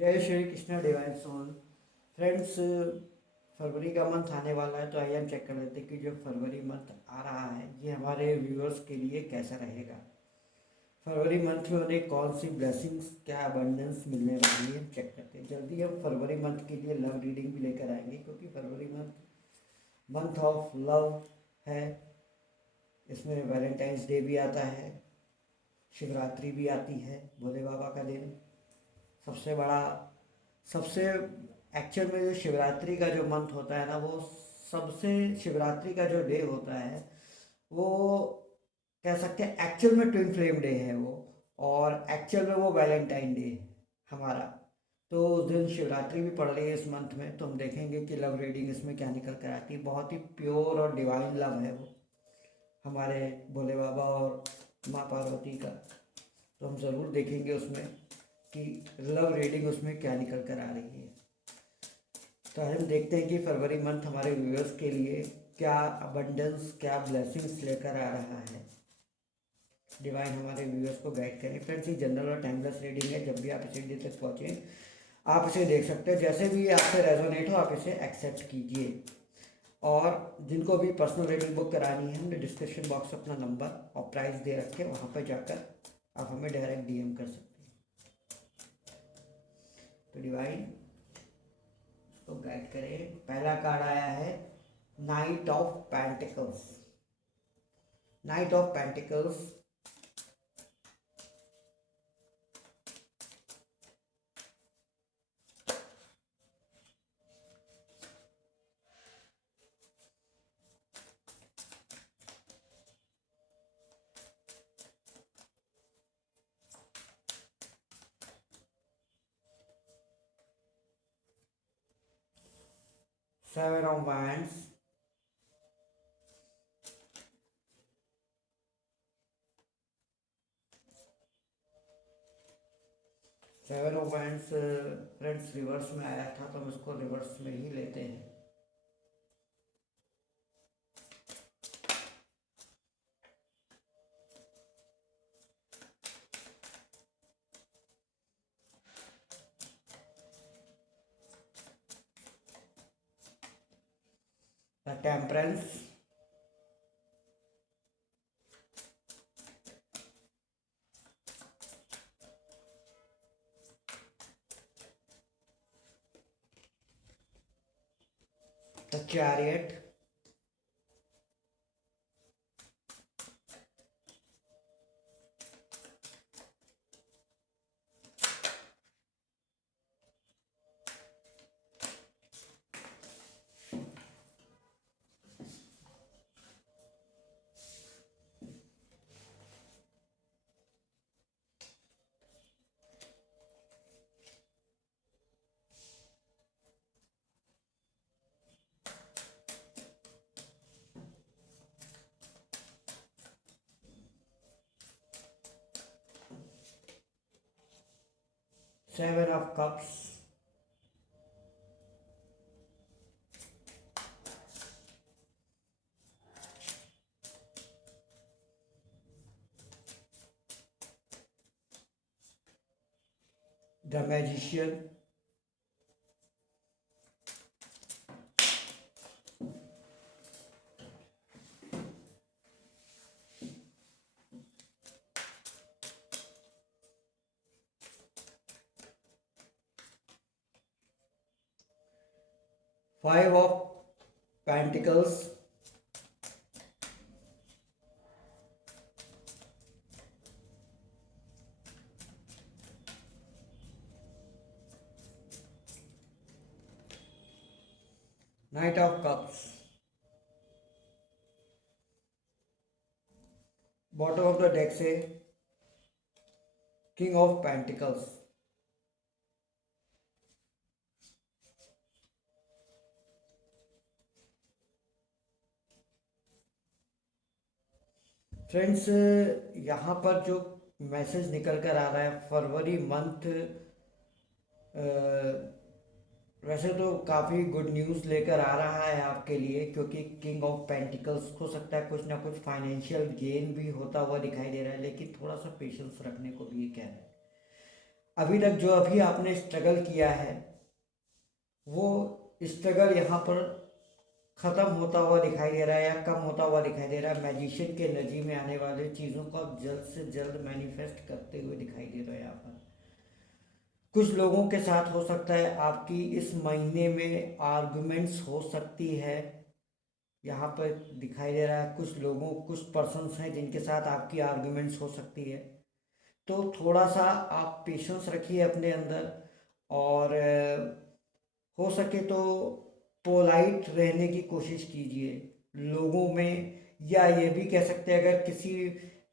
जय Shri Krishna divine soul. Friends, फरवरी का मंथ आने वाला है, तो आइए हम चेक कर लेते हैं कि जो फरवरी मंथ आ रहा है ये हमारे व्यूअर्स के लिए कैसा रहेगा। फरवरी मंथ में उन्हें कौन सी ब्लेसिंग्स, क्या अबंडेंस मिलने वाली है, हम चेक करते हैं। जल्दी हम फरवरी मंथ के लिए लव रीडिंग भी लेकर आएंगे, क्योंकि फरवरी मंथ मंथ ऑफ लव है। इसमें वैलेंटाइंस डे भी आता है, शिवरात्रि भी आती है, भोले बाबा का दिन सबसे बड़ा, सबसे एक्चुअल में जो शिवरात्रि का जो मंथ होता है ना, वो सबसे, शिवरात्रि का जो डे होता है वो कह सकते हैं एक्चुअल में ट्विन फ्लेम डे है वो, और एक्चुअल में वो वैलेंटाइन डे है हमारा। तो उस दिन शिवरात्रि भी पड़ रही है इस मंथ में, तो हम देखेंगे कि लव रीडिंग इसमें क्या निकल कर आती है। बहुत ही प्योर और डिवाइन लव है वो, हमारे भोले बाबा और माँ पार्वती का। तो हम ज़रूर देखेंगे उसमें कि लव रीडिंग उसमें क्या निकल कर आ रही है। तो हम देखते हैं कि फरवरी मंथ हमारे व्यूअर्स के लिए क्या अबंडेंस, क्या ब्लेसिंग्स लेकर आ रहा है। डिवाइन हमारे व्यूअर्स को गाइड करें। फ्रेंड्स, ये जनरल और टाइमलेस रीडिंग है। जब भी आप इसे डेट तक पहुँचें आप इसे देख सकते हैं। जैसे भी आपसे रेजोनेट हो आप इसे एक्सेप्ट कीजिए। और जिनको भी पर्सनल रीडिंग बुक करानी है, हमने डिस्क्रिप्शन बॉक्स अपना नंबर और प्राइस दे रखे, वहाँ पर जाकर आप हमें डायरेक्ट डीएम कर सकते हैं। तो डिवाइन तो गाइड करें। पहला कार्ड आया है night of pentacles. Night of pentacles 7 of Wands, Seven of Wands friends reverse में आया था, तो हम इसको रिवर्स में ही लेते हैं। The temperance, the chariot, Seven of Cups, the magician, 5 of Pentacles, Knight of Cups, bottom of the deck से King of Pentacles। फ्रेंड्स, यहाँ पर जो मैसेज निकल कर आ रहा है फरवरी मंथ, वैसे तो काफ़ी गुड न्यूज़ लेकर आ रहा है आपके लिए, क्योंकि किंग ऑफ पेंटिकल्स हो सकता है कुछ ना कुछ फाइनेंशियल गेन भी होता हुआ दिखाई दे रहा है, लेकिन थोड़ा सा पेशेंस रखने को भी ये कह रहा है। अभी तक जो अभी आपने स्ट्रगल किया है वो स्ट्रगल यहाँ पर ख़त्म होता हुआ दिखाई दे रहा है या कम होता हुआ दिखाई दे रहा है। मैजिशियन के एनर्जी में आने वाले चीज़ों को आप जल्द से जल्द मैनिफेस्ट करते हुए दिखाई दे रहे हो यहाँ पर। कुछ लोगों के साथ हो सकता है आपकी इस महीने में आर्गुमेंट्स हो सकती है, यहाँ पर दिखाई दे रहा है। कुछ पर्सन्स हैं जिनके साथ आपकी आर्गुमेंट्स हो सकती है। तो थोड़ा सा आप पेशेंस रखिए अपने अंदर, और हो सके तो पोलाइट रहने की कोशिश कीजिए लोगों में। या ये भी कह सकते हैं, अगर किसी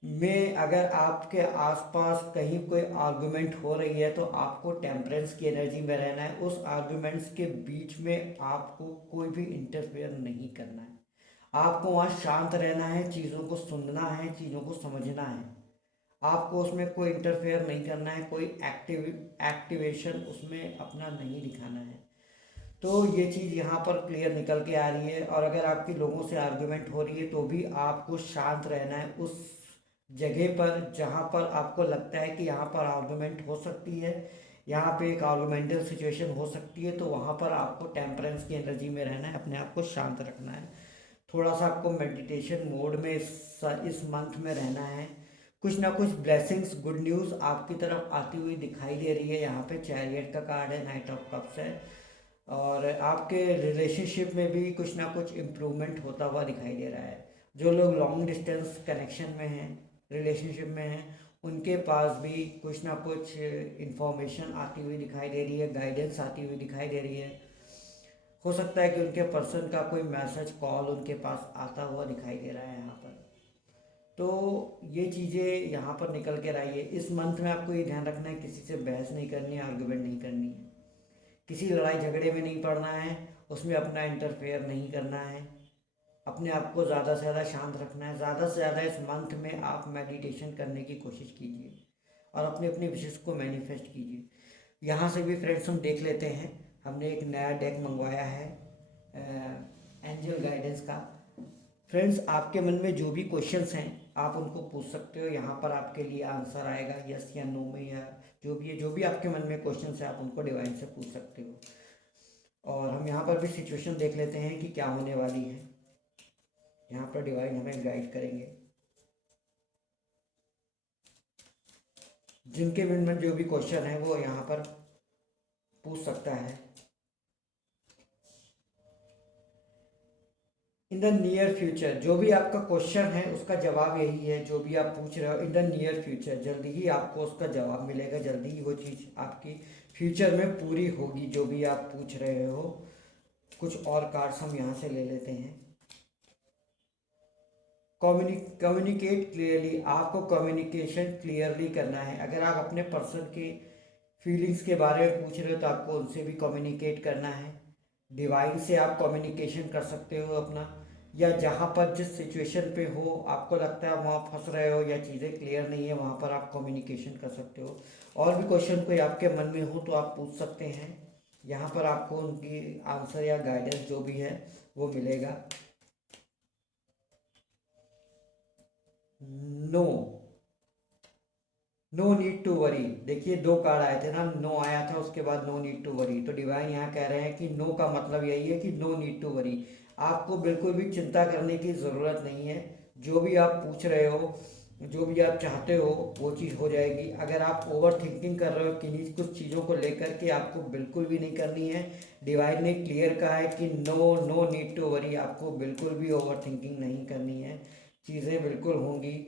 में अगर आपके आसपास कहीं कोई आर्गुमेंट हो रही है तो आपको टेम्परेंस की एनर्जी में रहना है। उस आर्गुमेंट्स के बीच में आपको कोई भी इंटरफेयर नहीं करना है। आपको वहाँ शांत रहना है, चीज़ों को सुनना है, चीज़ों को समझना है। आपको उसमें कोई इंटरफेयर नहीं करना है, कोई एक्टिवेशन उसमें अपना नहीं दिखाना है। तो ये चीज़ यहाँ पर क्लियर निकल के आ रही है। और अगर आपकी लोगों से आर्गुमेंट हो रही है तो भी आपको शांत रहना है उस जगह पर जहाँ पर आपको लगता है कि यहाँ पर आर्गुमेंट हो सकती है, यहाँ पे एक आर्गुमेंटल सिचुएशन हो सकती है, तो वहाँ पर आपको टेम्परेंस की एनर्जी में रहना है, अपने आप को शांत रखना है। थोड़ा सा आपको मेडिटेशन मोड में इस मंथ में रहना है। कुछ ना कुछ ब्लेसिंग्स, गुड न्यूज़ आपकी तरफ आती हुई दिखाई दे रही है। यहाँ पे चैरियट का कार्ड है, नाइट ऑफ कप्स है। और आपके रिलेशनशिप में भी कुछ ना कुछ इम्प्रूवमेंट होता हुआ दिखाई दे रहा है। जो लोग लॉन्ग डिस्टेंस कनेक्शन में हैं, रिलेशनशिप में हैं, उनके पास भी कुछ ना कुछ इंफॉर्मेशन आती हुई दिखाई दे रही है, गाइडेंस आती हुई दिखाई दे रही है। हो सकता है कि उनके पर्सन का कोई मैसेज, कॉल उनके पास आता हुआ दिखाई दे रहा है यहाँ पर। तो ये चीज़ें यहाँ पर निकल कर आई है। इस मंथ में आपको ये ध्यान रखना है, किसी से बहस नहीं करनी है, आर्गुमेंट नहीं करनी है, किसी लड़ाई झगड़े में नहीं पड़ना है, उसमें अपना इंटरफेयर नहीं करना है। अपने आप को ज़्यादा से ज़्यादा शांत रखना है। ज़्यादा से ज़्यादा इस मंथ में आप मेडिटेशन करने की कोशिश कीजिए और अपने अपने विशेष को मैनिफेस्ट कीजिए। यहाँ से भी फ्रेंड्स हम देख लेते हैं, हमने एक नया डेक मंगवाया है एंजल गाइडेंस का। फ्रेंड्स, आपके मन में जो भी क्वेश्चंस हैं आप उनको पूछ सकते हो। यहाँ पर आपके लिए आंसर आएगा यस या नो में, या जो भी है, जो भी आपके मन में क्वेश्चंस हैं आप उनको डिवाइन से पूछ सकते हो। और हम यहाँ पर भी सिचुएशन देख लेते हैं कि क्या होने वाली है। यहाँ पर डिवाइन हमें गाइड करेंगे। जिनके मन में जो भी क्वेश्चन है वो यहाँ पर पूछ सकता है। इन द नियर फ्यूचर, जो भी आपका क्वेश्चन है उसका जवाब यही है। जो भी आप पूछ रहे हो, इन द नियर फ्यूचर, जल्दी ही आपको उसका जवाब मिलेगा, जल्दी ही वो चीज़ आपकी फ्यूचर में पूरी होगी जो भी आप पूछ रहे हो। कुछ और कार्ड्स हम यहाँ से ले लेते हैं। कम्युनिकेट क्लियरली, आपको कम्युनिकेशन क्लियरली करना है। अगर आप अपने पर्सन के फीलिंग्स के बारे में पूछ रहे हो तो आपको उनसे भी कम्युनिकेट करना है। डिवाइन से आप कम्युनिकेशन कर सकते हो अपना, या जहाँ पर जिस सिचुएशन पे हो आपको लगता है वहाँ फंस रहे हो या चीज़ें क्लियर नहीं है, वहाँ पर आप कम्युनिकेशन कर सकते हो। और भी क्वेश्चन कोई आपके मन में हो तो आप पूछ सकते हैं। यहाँ पर आपको उनकी आंसर या गाइडेंस जो भी है वो मिलेगा। No, no need to worry. देखिए, दो कार्ड आए थे ना, नो आया था, उसके बाद नो नीड टू वरी। तो डिवाइन यहाँ कह रहे हैं कि नो का मतलब यही है कि नो नीड टू वरी। आपको बिल्कुल भी चिंता करने की ज़रूरत नहीं है। जो भी आप पूछ रहे हो, जो भी आप चाहते हो वो चीज़ हो जाएगी। अगर आप ओवर थिंकिंग कर रहे हो किन्हीं कुछ चीज़ों को लेकर के, आपको बिल्कुल भी नहीं करनी है। डिवाइन ने क्लियर कहा है कि no, no need to worry, आपको बिल्कुल भी ओवर थिंकिंग नहीं करनी है, चीज़ें बिल्कुल होंगी।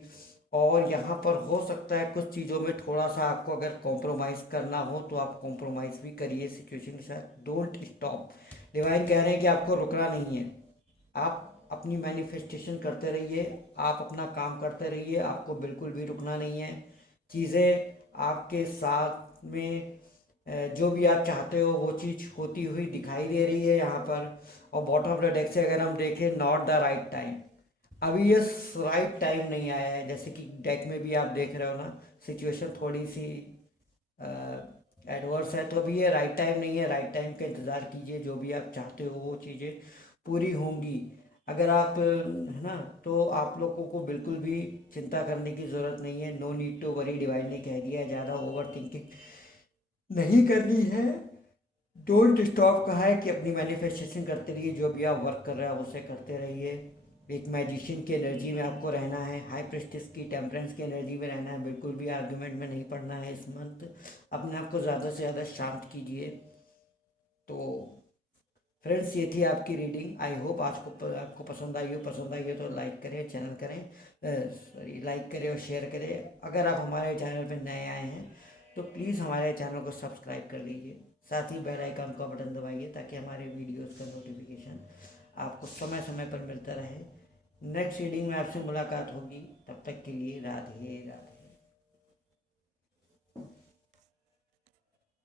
और यहाँ पर हो सकता है कुछ चीज़ों में थोड़ा सा आपको अगर कॉम्प्रोमाइज़ करना हो तो आप कॉम्प्रोमाइज़ भी करिए सिचुएशन के साथ। Don't stop. डिवाइन कह रहे हैं कि आपको रुकना नहीं है। आप अपनी मैनिफेस्टेशन करते रहिए, आप अपना काम करते रहिए, आपको बिल्कुल भी रुकना नहीं है। चीज़ें आपके साथ में जो भी आप चाहते हो वो चीज़ होती हुई दिखाई दे रही है यहाँ पर। और बॉटम ऑफ द डेक से अगर हम देखें, नॉट द राइट टाइम, अभी ये राइट टाइम नहीं आया है। जैसे कि डेक में भी आप देख रहे हो ना, सिचुएशन थोड़ी सी एडवर्स है, तो अभी ये राइट टाइम नहीं है। राइट टाइम का इंतज़ार कीजिए, जो भी आप चाहते हो वो चीज़ें पूरी होंगी। अगर आप है ना, तो आप लोगों को बिल्कुल भी चिंता करने की ज़रूरत नहीं है। No need to worry, Divine ने कह दिया है। ज़्यादा ओवर थिंकिंग नहीं करनी है। डोंट स्टॉप कहा है कि अपनी मैनिफेस्टेशन करते रहिए, जो भी आप वर्क कर रहे हैं आप उसे करते रहिए। एक मैजिशियन की एनर्जी में आपको रहना है, हाई प्रेस्टिस की टेम्परेंस की एनर्जी में रहना है, बिल्कुल भी आर्गुमेंट में नहीं पड़ना है इस मंथ। अपने आप को ज़्यादा से ज़्यादा शांत कीजिए। तो फ्रेंड्स, ये थी आपकी रीडिंग। आई होप आपको पसंद आई हो। पसंद आई हो तो लाइक करें, चैनल करें, सॉरी, लाइक करें और शेयर करें। अगर आप हमारे चैनल पर नए आए हैं तो प्लीज़ हमारे चैनल को सब्सक्राइब कर लीजिए। साथ ही बेल आइकन का बटन दबाइए ताकि हमारे वीडियोस का नोटिफिकेशन आपको समय समय पर मिलता रहे। नेक्स्ट रीडिंग में आपसे मुलाकात होगी, तब तक के लिए राधे राधे।